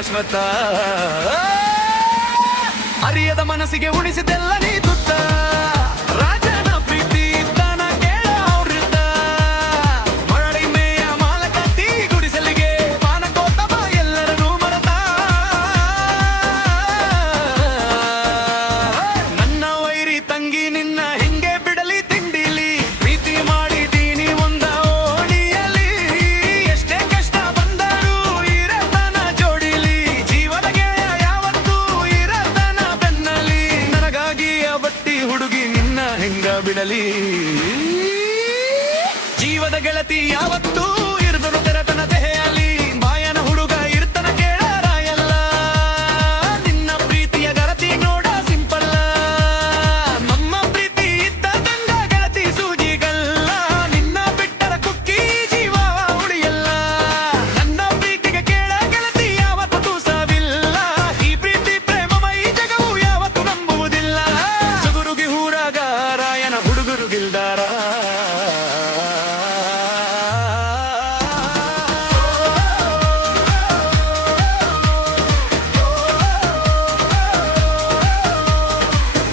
ಶಾಶ್ವತ. ಅರಿಯದ ಮನಸ್ಸಿಗೆ ಉಣಿಸಿದೆಲ್ಲ ನೀ ತುತ್ತ. ರಾಜನ ಪ್ರೀತಿ ಇದ್ದಾನ ಕೇಳ ಅವ್ರಿದ್ದ. ಮರಳಿ ಮೇಯ ಮಾಲಕತ್ತಿ ಗುಡಿಸಲಿಗೆ ಪಾನಕೋತಬ ಎಲ್ಲರನ್ನೂ ಮರತ. ನನ್ನ ವೈರಿ ತಂಗಿ ನಿನ್ನ ಹಿಂಗೆ ಬಿಡಲಿ ತಿಂಡಿಲಿ. ಪ್ರೀತಿ ಮಾಡಿದೀನಿ ಒಂದ ಓಣಿಯಲಿ. ಎಷ್ಟೇ ಕಷ್ಟ ಬಂದರೂ ಇರತನ ಜೋಡಿಲಿ. ಜೀವನ ಗೆಳೆಯ ಯಾವತ್ತೂ ಇರತನ ಬೆನ್ನಲಿ. ನನಗಾಗಿ ಆ ಬಟ್ಟಿ ಹುಡುಗಿ ನಿನ್ನ ಹೆಂಗ ಬಿಡಲಿ. ಜೀವದ ಗೆಳತಿ ಯಾವತ್ತೂ ಇರ್ದರು ತೆರತನ ದೇಹಲಿ. ಬಾಯನ ಹುಡುಗ ಇರ್ತನ ಕೇಳ ರಾಯಲ್ಲ. ನಿನ್ನ ಪ್ರೀತಿಯ ಗರತಿ ನೋಡ ಸಿಂಪಲ್ಲ. ನಮ್ಮ ಪ್ರೀತಿ ಇದ್ದಂಗ ಗೆಳತಿ ಸೂಜಿಗಲ್ಲ. ನಿನ್ನ ಬಿಟ್ಟರ ಕುಕ್ಕಿ ಜೀವ ಉಳಿಯಲ್ಲ. ನನ್ನ ಪ್ರೀತಿಗೆ ಕೇಳ ಗೆಳತಿ ಯಾವತ್ತೂ ಸಾವಿಲ್ಲ. ಈ ಪ್ರೀತಿ ಪ್ರೇಮಮೈ ಜಗವು ಯಾವತ್ತೂ ನಂಬುವುದಿಲ್ಲ. ಸುಗುರುಗಿ ಹೂರಾಗ ರಾಯನ ಹುಡುಗರು ಗಿಲ್ದಾರ.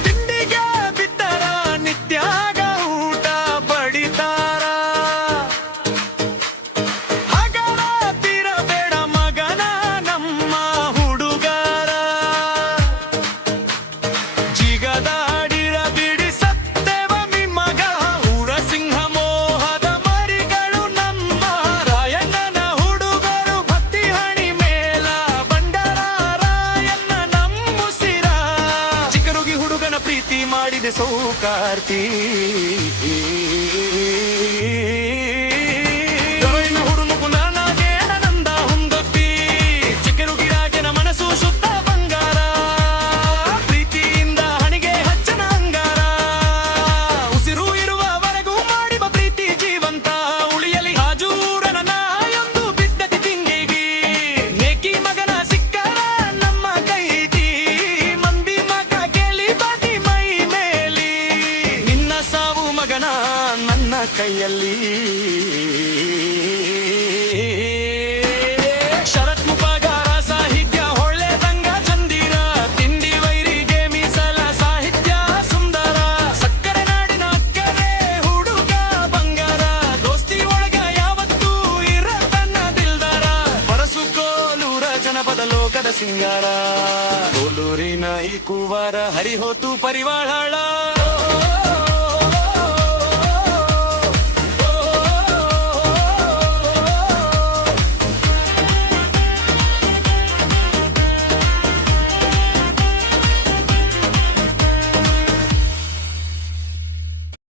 ತಿಂಡಿಗೆ ಬಿದ್ದರ ನಿತ್ಯಾಗ ಊಟ ಬಡಿತಾರ. ಹಗಲ ತಿರಬೇಡ ಮಗನ ನಮ್ಮ ಹುಡುಗಾರ. ಜಿಗದಾಡಿರ ಬಿಡಿ ಸತ್ತೇವ ಮಗ. ಊರ ಸಿಂಹ ಮೋಹದ ಮರಿಗಳು ನಮ್ಮ. ರಾಯಣ್ಣನ ಹುಡುಗರು ಭಕ್ತಿ ಹಣಿ ಮೇಲ. ಬಂಡರ ರಾಯಣ್ಣ ನಮ್ಮುಸಿರ. ಚಿಕ್ಕರುಗಿ ಹುಡುಗನ ಪ್ರೀತಿ ಮಾಡಿದೆ ಸೌಕಾರ್ತಿ. ದೊರೆಯಿನ ಹುಡುನುಕು ನಾನಾಗೇನ ನಂದ ಹುಂದಪ್ಪಿ. ಚಿಕ್ಕರುಗಿ ರಾಜನ ಮನಸ್ಸು ಶುದ್ಧ ಬಂಗಾರ. ಪ್ರೀತಿಯಿಂದ ಹಣಿಗೆ ಹಚ್ಚನ ಅಂಗಾರ. ಉಸಿರು ಇರುವವರೆಗೂ ಮಾಡಿವ ಪ್ರೀತಿ ಜೀವಂತ. ಉಳಿಯಲಿ ಹಾಜೂರನ ನಾಯೊಂದು ಬಿದ್ದತಿ ತಿಂಗಿಗಿ. ನೇಕಿ ಮಗನ ಸಿಕ್ಕರ ನಮ್ಮ ಕೈದಿ. ಮಂದಿ ಮಗ ಕೇಳಿ ಬಾಟಿ ಮೈ ಮೇಲಿ. ನಿನ್ನ ಸಾವು ಮಗನ ನನ್ನ ಕೈಯಲ್ಲಿ. ಶರತ್ ಮುಪಗಾರ ಸಾಹಿತ್ಯ ಹೊಳ್ಳೆದಂಗ ಚಂದಿರ. ತಿಂಡಿ ವೈರಿಗೆ ಮೀಸಲ ಸಾಹಿತ್ಯ ಸುಂದರ. ಸಕ್ಕರೆ ನಾಡಿನ ಅಕ್ಕರೆ ಹುಡುಗ ಬಂಗಾರ. ದೋಸ್ತಿ ಒಳಗ ಯಾವತ್ತೂ ಇರತನ ದಿಲ್ದಾರ. ಪರಸು ಕೋಲೂರ ಜನಪದ ಲೋಕದ ಸಿಂಗಾರ. ಕೋಲೂರಿನ ಈ ಕುವಾರ ಹರಿಹೋತು ಪರಿವಾಳ.